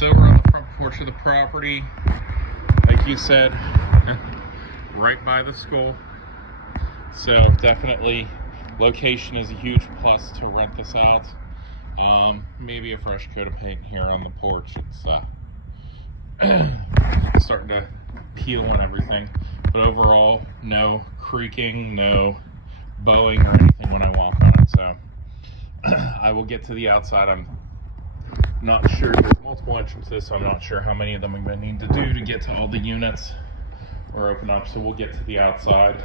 So we're on the front porch of the property, like you said, right by the school. So definitely location is a huge plus to rent this out. Maybe a fresh coat of paint here on the porch. It's starting to peel and everything, but overall no creaking, no bowing or anything when I walk on it. So I will get to the outside. I'm not sure, there's multiple entrances, so I'm not sure how many of them I'm going to need to do to get to all the units or open up. So we'll get to the outside.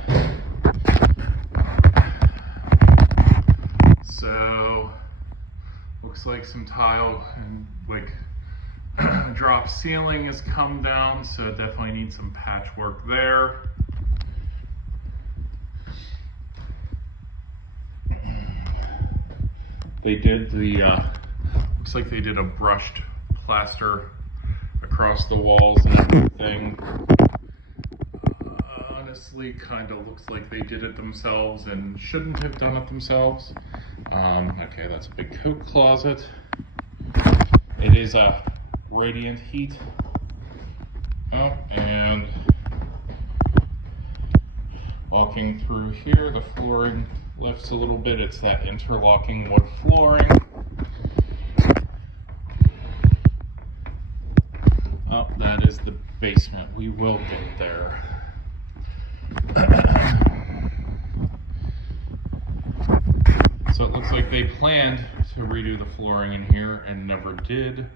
So looks like some tile and like drop ceiling has come down, so definitely need some patchwork there. They did the looks like they did a brushed plaster across the walls and everything. Honestly, kind of looks like they did it themselves and shouldn't have done it themselves. Okay, that's a big coat closet. It is a radiant heat. Oh, and walking through here, the flooring lifts a little bit. It's that interlocking wood flooring. Oh, that is the basement. We will get there. So it looks like they planned to redo the flooring in here and never did.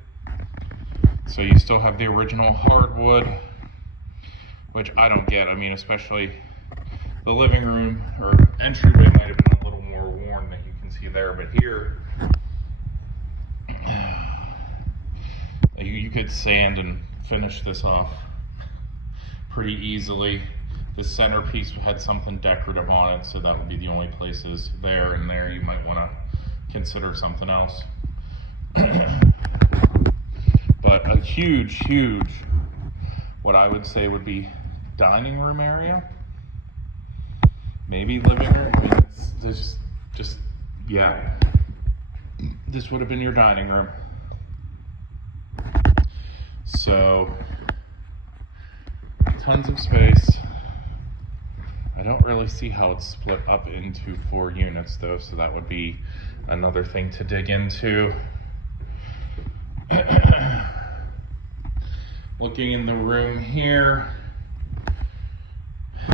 So you still have the original hardwood, which I don't get. I mean, especially the living room or entryway might have been a little more worn than you can see there, but here you could sand and finish this off pretty easily. The centerpiece had something decorative on it, so that would be the only places there and there you might want to consider something else. But a huge, what I would say would be dining room area, maybe living room. I mean, it's just yeah, this would have been your dining room. So tons of space. I don't really see how it's split up into 4 units though, so that would be another thing to dig into. Looking in the room here, so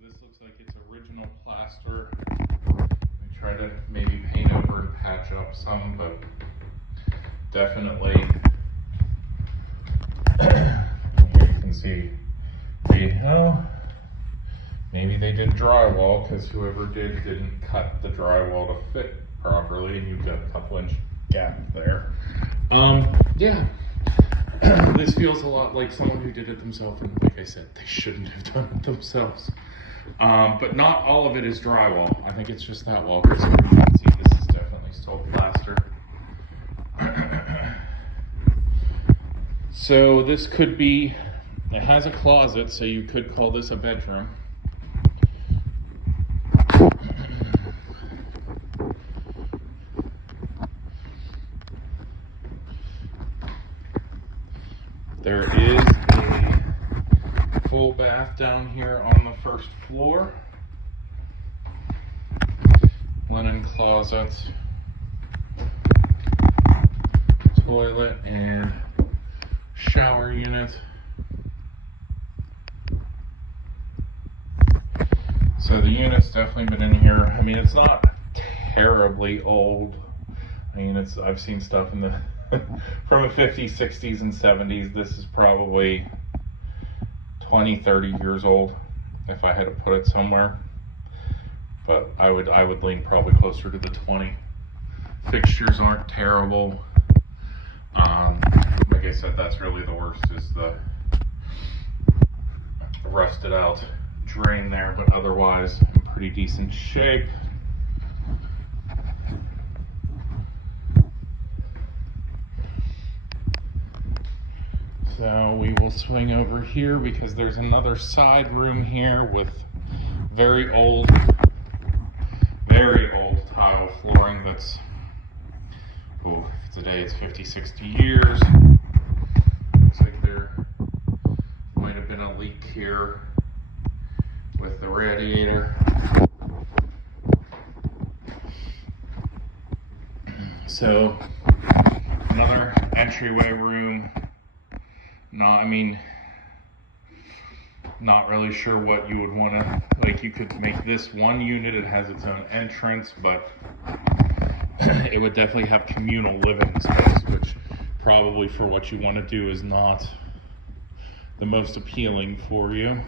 this looks like it's original plaster. We try to maybe paint over and patch up some, but definitely here you can see maybe they did drywall, because whoever didn't cut the drywall to fit properly, and you've got a couple inch gap there. Yeah, this feels a lot like someone who did it themselves, and like I said, they shouldn't have done it themselves. But not all of it is drywall. I think it's just that wall, because you can see this is definitely still plaster. So this could be, it has a closet, so you could call this a bedroom. There is a full bath down here on the first floor. Linen closet, toilet, and shower unit. So the unit's definitely been in here. I mean, it's not terribly old. I mean, I've seen stuff in the from the 50s, 60s, and 70s. This is probably 20, 30 years old if I had to put it somewhere. But I would lean probably closer to the 20. Fixtures aren't terrible. Like I said, that's really the worst, is the rusted out drain there, but otherwise in pretty decent shape. So we will swing over here because there's another side room here with very old tile flooring that's, oh, Today it's 50, 60 years. Looks like there might have been a leak here with the radiator. So another entryway room. Not really sure what you would want to, like, you could make this one unit, it has its own entrance, but it would definitely have communal living space, which probably for what you want to do is not the most appealing for you.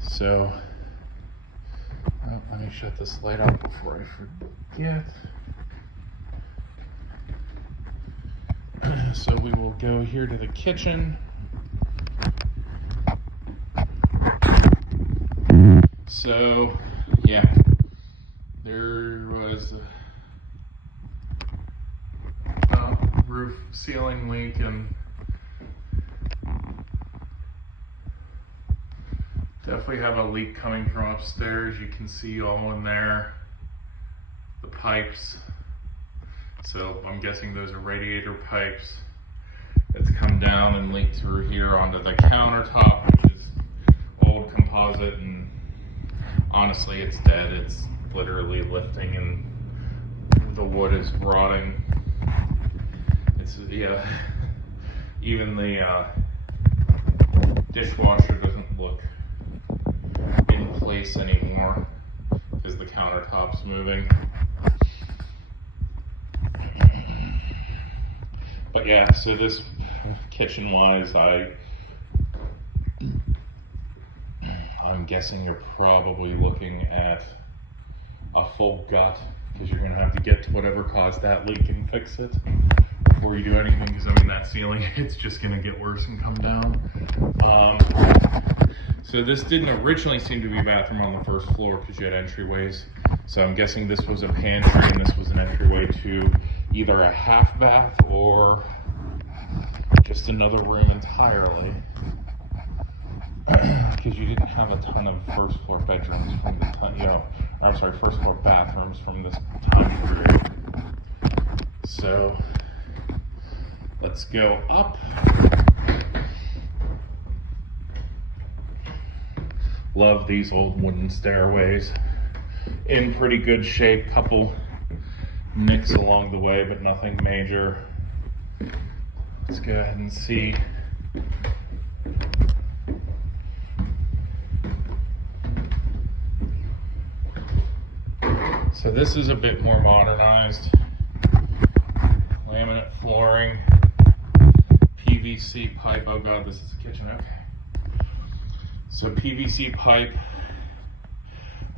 So, let me shut this light off before I forget. So we will go here to the kitchen. So, yeah, there was a roof ceiling leak, and definitely have a leak coming from upstairs. You can see all in there, the pipes. So I'm guessing those are radiator pipes that's come down and leaked through here onto the countertop, which is old composite, and honestly it's dead. It's literally lifting and the wood is rotting. It's, yeah, even the dishwasher doesn't look in place anymore because the countertop's moving. But yeah, so this kitchen wise, I'm guessing you're probably looking at a full gut, because you're gonna have to get to whatever caused that leak and fix it before you do anything, because I mean that ceiling, it's just gonna get worse and come down. So this didn't originally seem to be a bathroom on the first floor because you had entryways. So I'm guessing this was a pantry and this was an entryway to either a half bath or just another room entirely. Because you didn't have a ton of first floor bedrooms from the time, first floor bathrooms from this time period. So let's go up. Love these old wooden stairways. In pretty good shape, couple nicks along the way, but nothing major. Let's go ahead and see. So this is a bit more modernized. Laminate flooring, PVC pipe. Oh God, this is the kitchen, okay. So PVC pipe.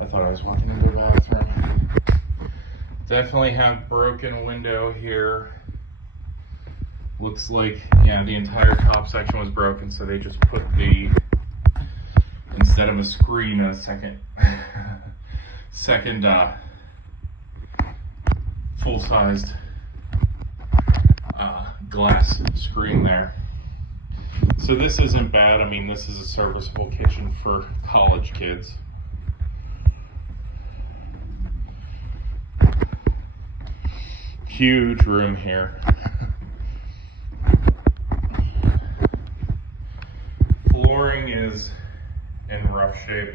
I thought I was walking into a bathroom. Definitely have broken window here. Looks like, yeah, the entire top section was broken, so they just put the, instead of a screen, a second full-sized glass screen there. So this isn't bad. I mean, this is a serviceable kitchen for college kids. Huge room here. Flooring is in rough shape.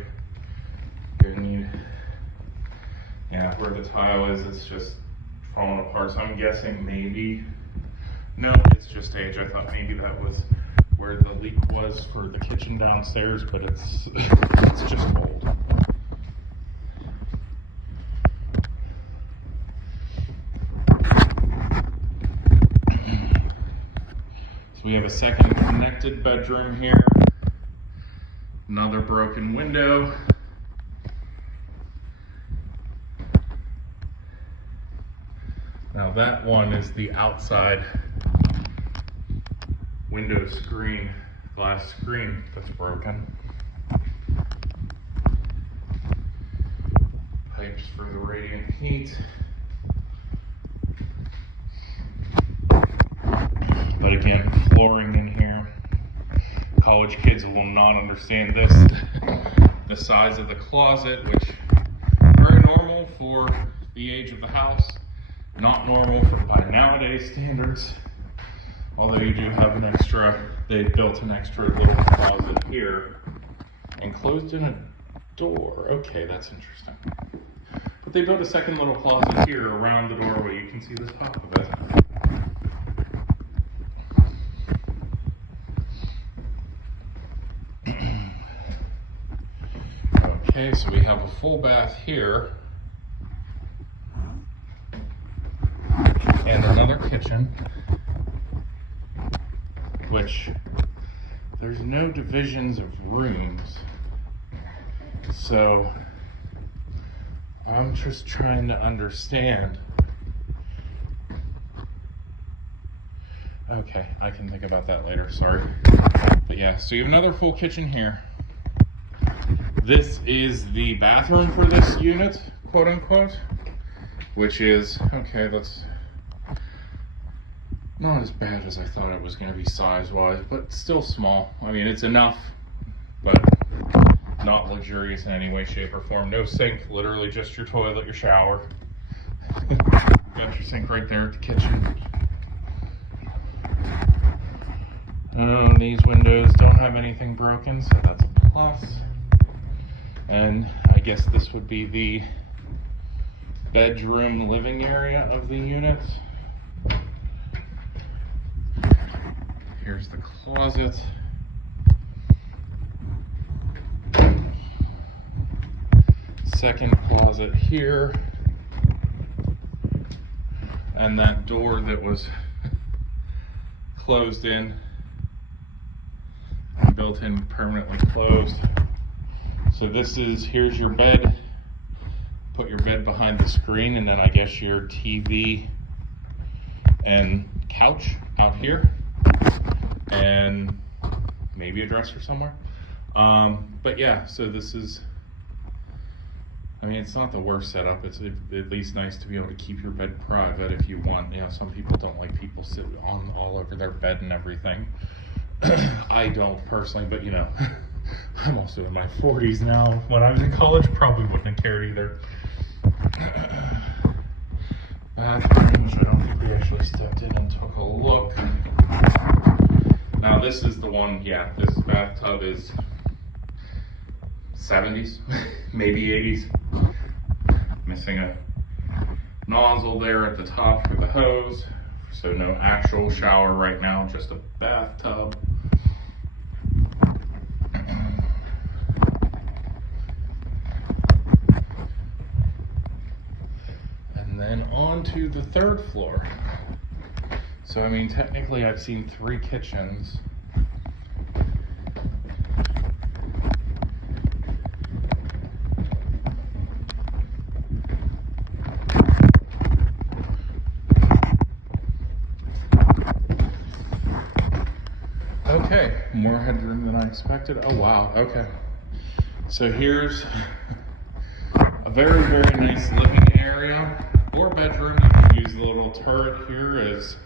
Yeah, where the tile is, it's just falling apart. So I'm guessing maybe, no, it's just age. I thought maybe that was where the leak was for the kitchen downstairs, but it's just old. So we have a second connected bedroom here. Another broken window. Now that one is the outside window screen, glass screen that's broken. Pipes for the radiant heat. But again, flooring in here. College kids will not understand this. The size of the closet, which very normal for the age of the house. Not normal for by nowadays. nowadays standards. Although you do have an extra, they built an extra little closet here and closed in a door. Okay, that's interesting. But they built a second little closet here around the doorway. You can see the top of it. Okay, so we have a full bath here. And another kitchen, which there's no divisions of rooms. So I'm just trying to understand. Okay, I can think about that later, sorry. But yeah, so you have another full kitchen here. This is the bathroom for this unit, quote unquote, which is, okay, that's not as bad as I thought it was going to be size-wise, but still small. I mean, it's enough, but not luxurious in any way, shape, or form. No sink, literally just your toilet, your shower. Got your sink right there at the kitchen. These windows don't have anything broken, so that's a plus. And I guess this would be the bedroom living area of the unit. Here's the closet. Second closet here. And that door that was closed in and built in permanently closed. So this is, here's your bed. Put your bed behind the screen, and then I guess your TV and couch out here. And maybe a dresser somewhere. But yeah, so this is, I mean, it's not the worst setup. It's at least nice to be able to keep your bed private if you want. You know, some people don't like people sitting on all over their bed and everything. I don't personally, but you know, I'm also in my 40s now. When I was in college, probably wouldn't have cared either. Bathroom, which I don't think we actually stepped in and took a look. Now this is the one, yeah, this bathtub is 70s, maybe 80s. Missing a nozzle there at the top for the hose. So no actual shower right now, just a bathtub. And then on to the third floor. So I mean, technically I've seen 3 kitchens. Okay, more headroom than I expected. Oh wow, okay. So here's a very, very nice living area or bedroom. You can use the little turret here as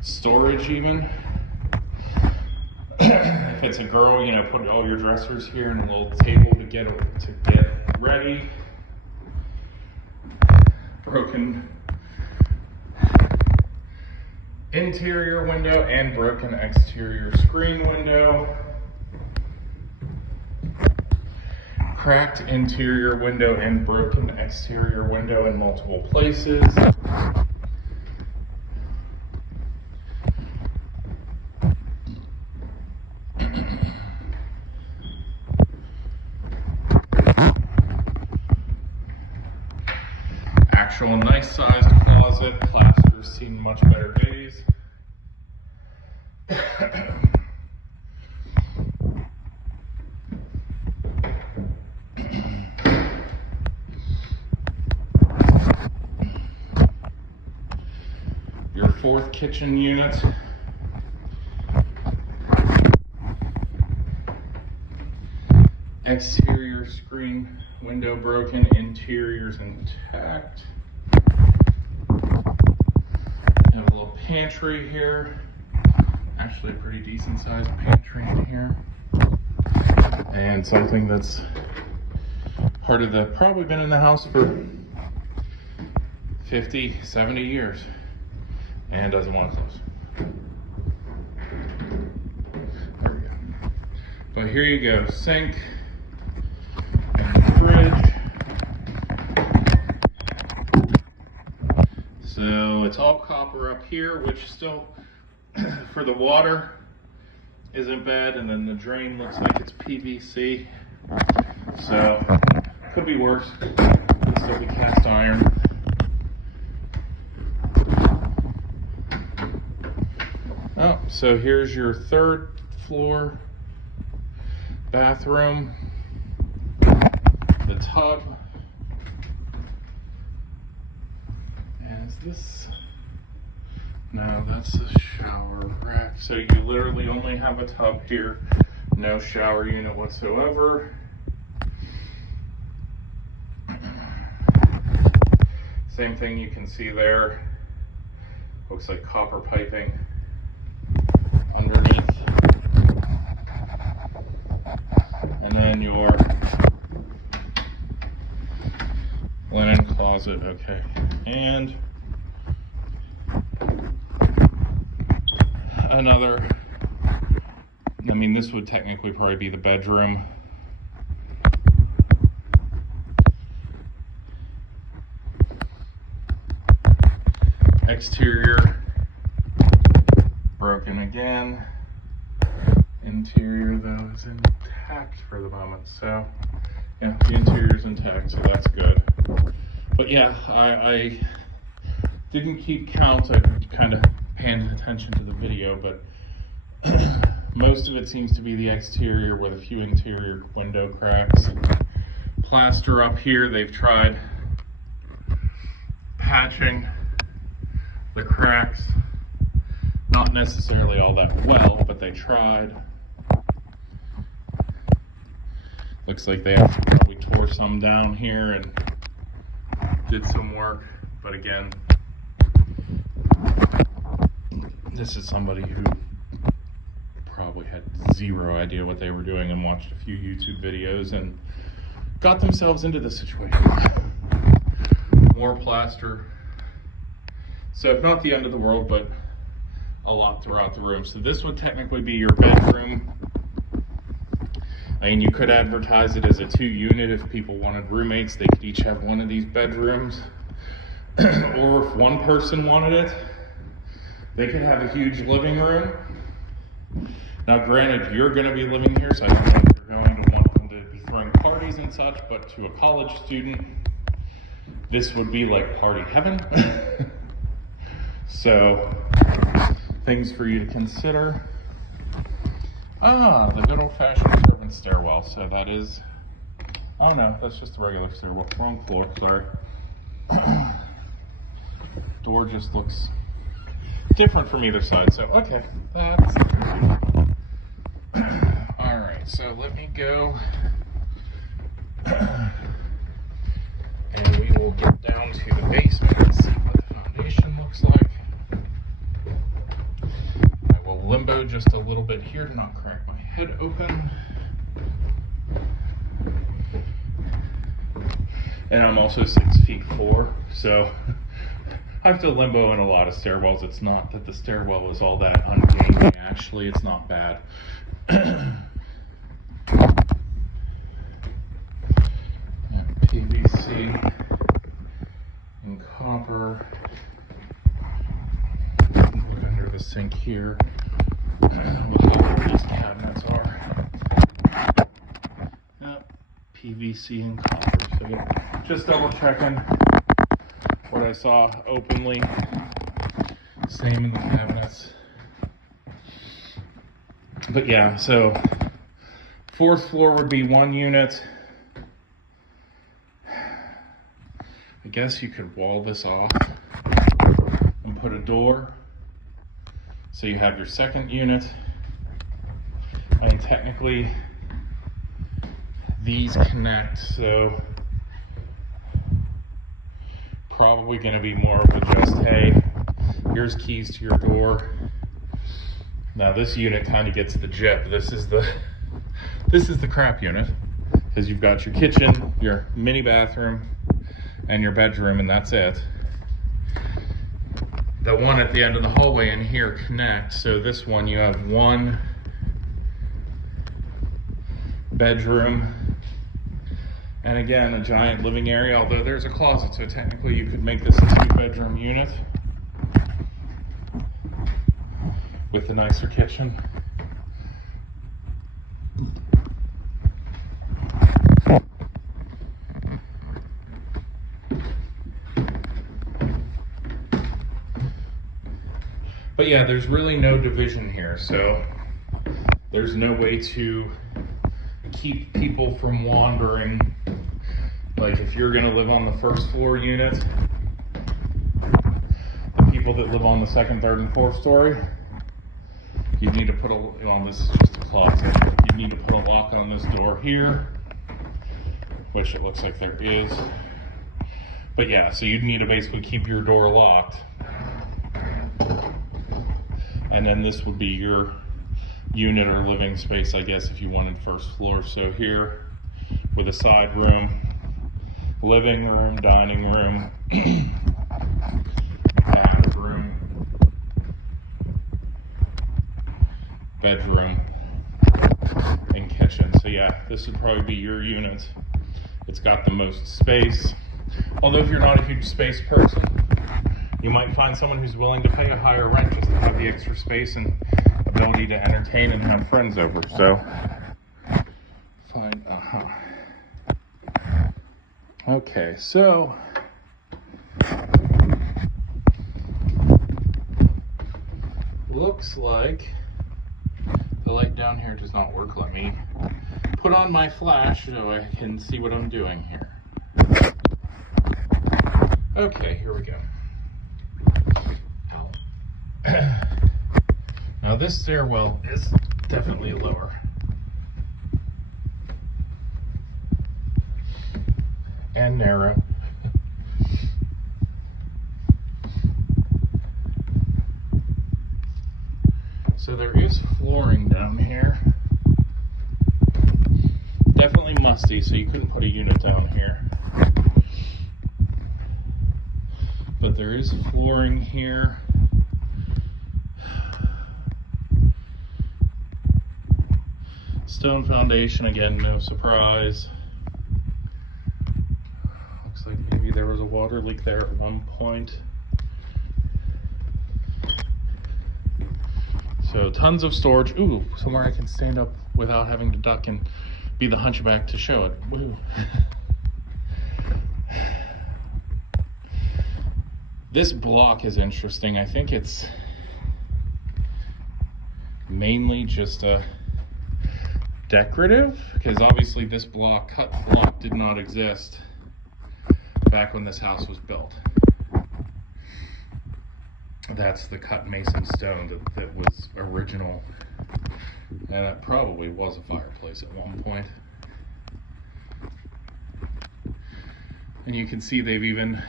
storage even. If it's a girl, you know, put all your dressers here and a little table to get ready. Broken interior window and broken exterior screen window. Cracked interior window and broken exterior window in multiple places. Actual nice sized closet. Plaster's seen much better days. Your fourth kitchen unit. Exterior screen window broken, interiors intact. You have a little pantry here. Actually a pretty decent sized pantry in here. And something that's part of the, probably been in the house for 50, 70 years. and doesn't want to close. There we go. But here you go, sink and fridge. So it's all copper up here, which still, for the water, isn't bad. And then the drain looks like it's PVC. So, could be worse. Could still be cast iron. Oh, so here's your 3rd floor bathroom. The tub. And is this? No, that's a shower rack. So you literally only have a tub here. No shower unit whatsoever. Same thing you can see there. Looks like copper piping underneath. And then your linen closet, okay. And another, I mean, this would technically probably be the bedroom. Exterior, broken again. Interior, though, is intact for the moment. So, yeah, the interior is intact, so that's good. But yeah, I didn't keep count. I kind of paying attention to the video, but most of it seems to be the exterior with a few interior window cracks. Plaster up here, they've tried patching the cracks. Not necessarily all that well, but they tried. Looks like they actually probably tore some down here and did some work, but again, this is somebody who probably had zero idea what they were doing and watched a few YouTube videos and got themselves into this situation. More plaster. So not the end of the world, but a lot throughout the room. So this would technically be your bedroom. I mean, you could advertise it as a 2-unit if people wanted roommates. They could each have one of these bedrooms. Or if one person wanted it, they could have a huge living room. Now, granted, you're going to be living here, so I don't know if you're going to want them to be throwing parties and such, but to a college student, this would be like party heaven. So, things for you to consider. The good old-fashioned servant stairwell. So that is, oh no, that's just a regular stairwell. Wrong floor, sorry. Door just looks different from either side, so okay, that's all right. So let me go, and we will get down to the basement and see what the foundation looks like. I will limbo just a little bit here to not crack my head open. And I'm also 6'4", so I have to limbo in a lot of stairwells. It's not that the stairwell is all that ungainly. Actually, it's not bad. PVC and copper. Look under the sink here. Look how where these cabinets are. Yep, PVC and copper. So just double checking what I saw openly. Same in the cabinets. But yeah, so 4th floor would be 1 unit. I guess you could wall this off and put a door. So you have your 2nd unit. I mean, technically, these connect, so probably going to be more of a just, hey, here's keys to your door. Now this unit kind of gets the jip. This is the crap unit, because you've got your kitchen, your mini bathroom, and your bedroom, and that's it. the one at the end of the hallway in here connects. So this one, you have one bedroom, and again, a giant living area, although there's a closet, so technically you could make this a 2-bedroom unit with a nicer kitchen. But yeah, there's really no division here, so there's no way to keep people from wandering. Like if you're gonna live on the first floor unit, the people that live on the second, third, and fourth story, you need to put well, this is just a closet. You need to put a lock on this door here, which it looks like there is. But yeah, so you'd need to basically keep your door locked. And then this would be your unit or living space, I guess, if you wanted first floor. So here, with a side room, living room, dining room, bathroom, bedroom, and kitchen. So yeah, this would probably be your unit. It's got the most space. Although if you're not a huge space person, you might find someone who's willing to pay a higher rent just to have the extra space and ability to entertain and have friends over. So, fine. Okay, so looks like the light down here does not work. Let me put on my flash so I can see what I'm doing here. Okay, here we go. Now this stairwell is definitely lower. And narrow. So there is flooring down here. Definitely musty, so you couldn't put a unit down here. But there is flooring here. Stone foundation, again, no surprise. Looks like maybe there was a water leak there at one point. So tons of storage. Ooh, somewhere I can stand up without having to duck and be the hunchback to show it. Woo. This block is interesting. I think it's mainly just a decorative, because obviously this cut block did not exist back when this house was built. That's the cut mason stone that was original, and it probably was a fireplace at one point. And you can see they've even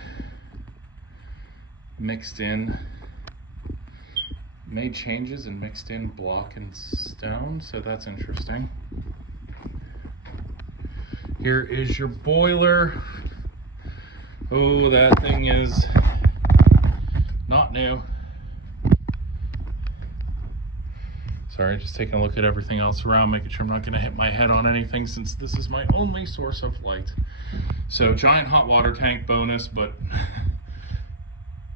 made changes and mixed in block and stone, so that's interesting. Here is your boiler. Oh, that thing is not new. Sorry, just taking a look at everything else around, making sure I'm not gonna hit my head on anything since this is my only source of light. So giant hot water tank bonus, but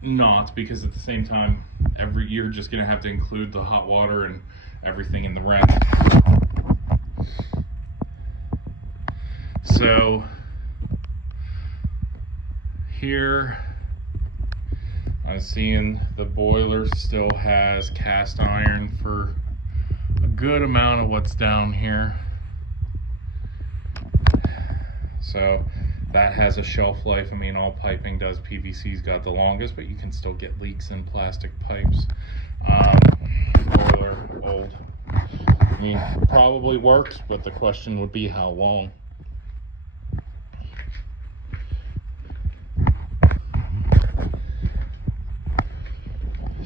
not, because at the same time, every year just gonna have to include the hot water and everything in the rent. So here I'm seeing the boiler still has cast iron for a good amount of what's down here. So that has a shelf life. I mean, all piping does. PVC's got the longest, but you can still get leaks in plastic pipes. Boiler, old. I mean, probably works, but the question would be how long.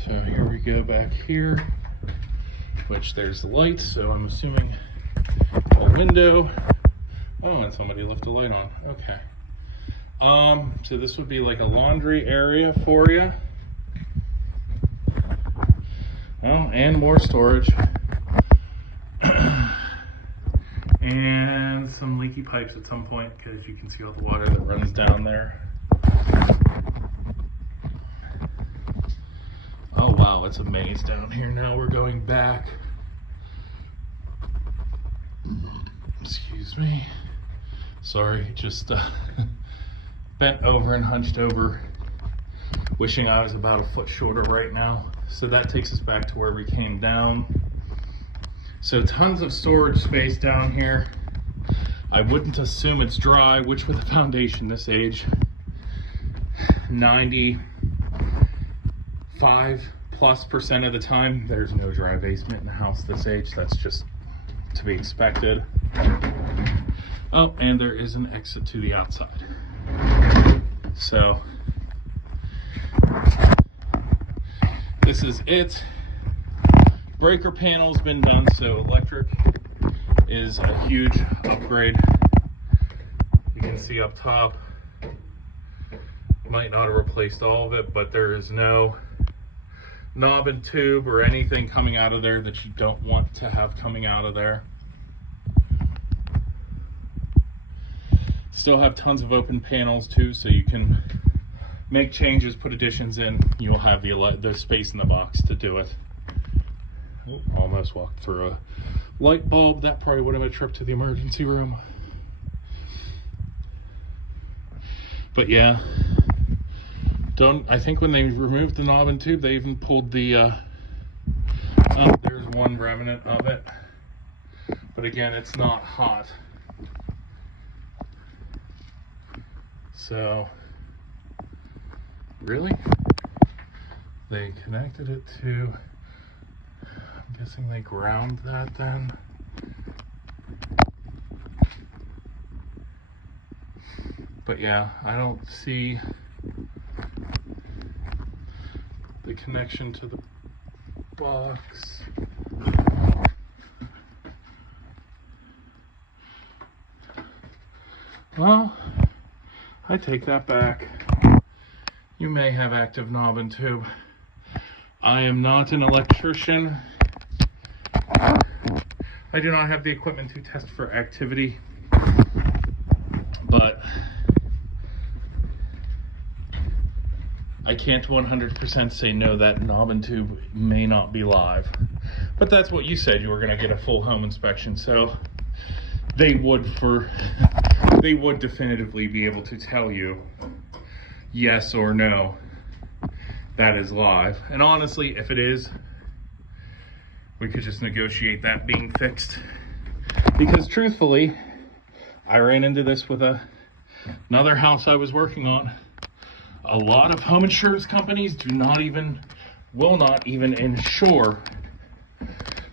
So here we go back here, which there's the light, so I'm assuming a window. Oh, and somebody left a light on. Okay. So this would be like a laundry area for you. Oh, and more storage. And some leaky pipes at some point, because you can see all the water that runs down there. Oh wow, it's a maze down here. Now we're going back. Excuse me. Sorry, just bent over and hunched over, wishing I was about a foot shorter right now. So that takes us back to where we came down. So tons of storage space down here. I wouldn't assume it's dry, which with a foundation this age, 95+% of the time, there's no dry basement in a house this age. That's just to be expected. Oh, and there is an exit to the outside. So this is it. Breaker panel's been done, so electric is a huge upgrade. You can see up top, might not have replaced all of it, but there is no knob and tube or anything coming out of there that you don't want to have coming out of there. Still have tons of open panels too, so you can make changes, put additions in. You'll have the space in the box to do it. Ooh, almost walked through a light bulb. That probably would have been a trip to the emergency room. But yeah, I think when they removed the knob and tube, they even pulled the, oh, there's one remnant of it. But again, it's not hot. So, really? They connected it to, I'm guessing they ground that then. But yeah, I don't see the connection to the box. Well, I take that back. You may have active knob and tube. I am not an electrician. I do not have the equipment to test for activity, but I can't 100% say no, that knob and tube may not be live. But that's what you said, you were gonna get a full home inspection, so they would definitively be able to tell you yes or no, that is live. And honestly, if it is, we could just negotiate that being fixed. Because truthfully, I ran into this with another house I was working on. A lot of home insurance companies will not even insure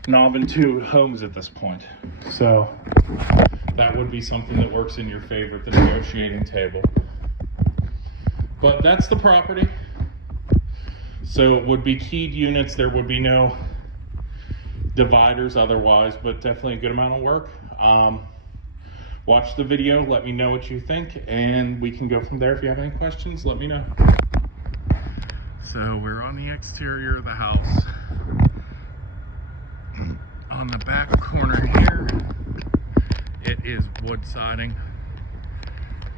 knob and tube homes at this point. So that would be something that works in your favor at the negotiating table. But that's the property. So it would be keyed units. There would be no dividers otherwise, but definitely a good amount of work. Watch the video, let me know what you think, and we can go from there. If you have any questions, let me know. So we're on the exterior of the house. On the back corner here, it is wood siding.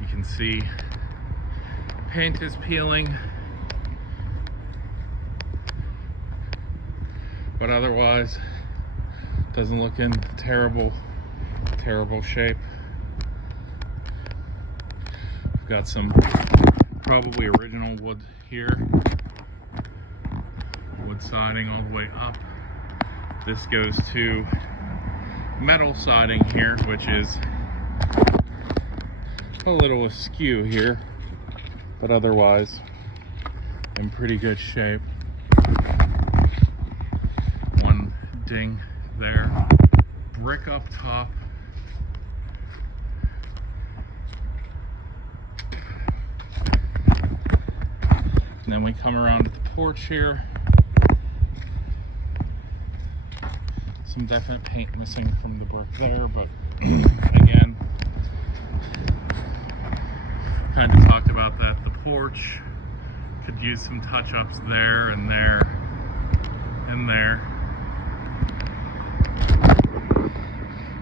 You can see paint is peeling, but otherwise doesn't look in terrible shape. We've got some probably original wood here, wood siding all the way up. This goes to metal siding here, which is a little askew here, but otherwise in pretty good shape. One ding there, brick up top. And then we come around to the porch here. Some definite paint missing from the brick there, but again, kind of talked about that. The porch could use some touch-ups there and there and there.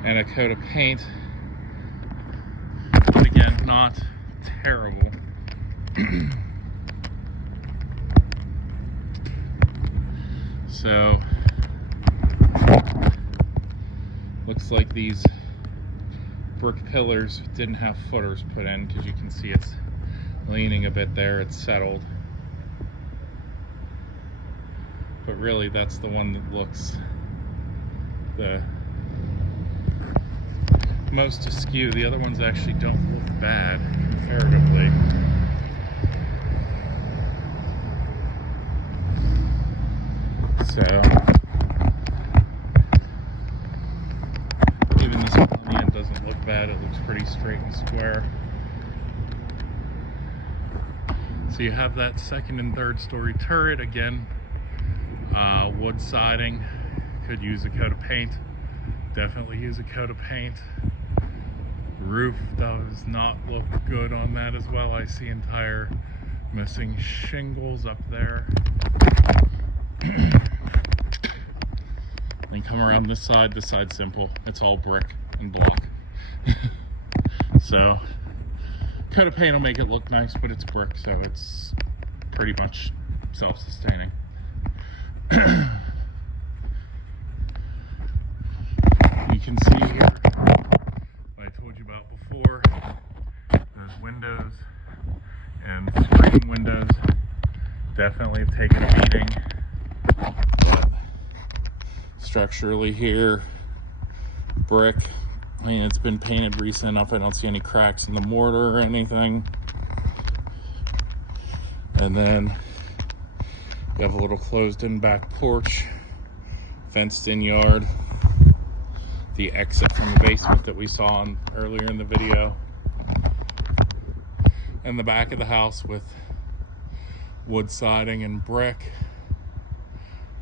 and a coat of paint. But again, not terrible. So looks like these brick pillars didn't have footers put in, because you can see it's leaning a bit there, it's settled. But really that's the one that looks the most askew. The other ones actually don't look bad comparatively. So even this one on the end doesn't look bad. It looks pretty straight and square. So you have that second and third story turret. Again, wood siding. Could use a coat of paint. Definitely use a coat of paint. Roof does not look good on that as well. I see entire missing shingles up there. Then come around this side's simple. It's all brick and block. So coat of paint will make it look nice, but it's brick, so it's pretty much self-sustaining. You can see here what I told you about before. Those windows and screen windows definitely have taken a beating. But structurally here, brick. I mean, it's been painted recent enough. I don't see any cracks in the mortar or anything. And then you have a little closed-in back porch, fenced-in yard. The exit from the basement that we saw earlier in the video. And the back of the house with wood siding and brick.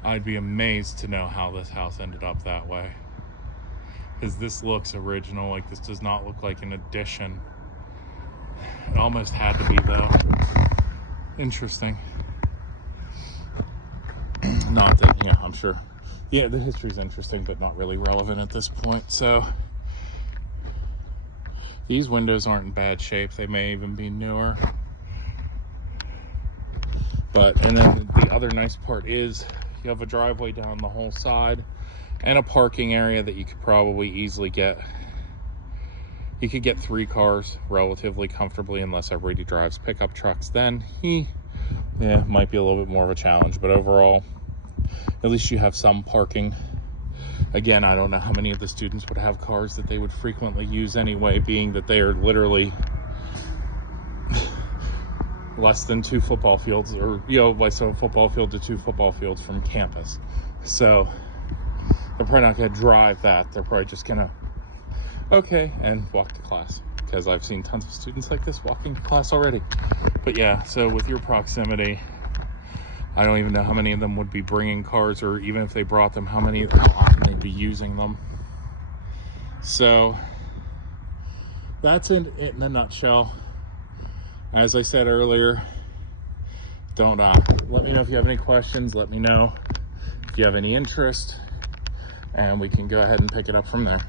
I'd be amazed to know how this house ended up that way, because this looks original. Like, this does not look like an addition. It almost had to be, though. Interesting. Not that, yeah, I'm sure. Yeah, the history's interesting, but not really relevant at this point. So these windows aren't in bad shape. They may even be newer. But, and then the other nice part is you have a driveway down the whole side and a parking area that you could probably easily get. You could get 3 cars relatively comfortably, unless everybody drives pickup trucks. Then might be a little bit more of a challenge, but overall, at least you have some parking. Again, I don't know how many of the students would have cars that they would frequently use anyway, being that they are literally less than 2 football fields, or, you know, like, so a football field to 2 football fields from campus. So they're probably not going to drive that. They're probably just going to, okay, and walk to class, because I've seen tons of students like this walking to class already. But yeah, so with your proximity, I don't even know how many of them would be bringing cars, or even if they brought them, how often they'd be using them. So that's it in a nutshell. As I said earlier, don't let me know if you have any questions. Let me know if you have any interest, and we can go ahead and pick it up from there.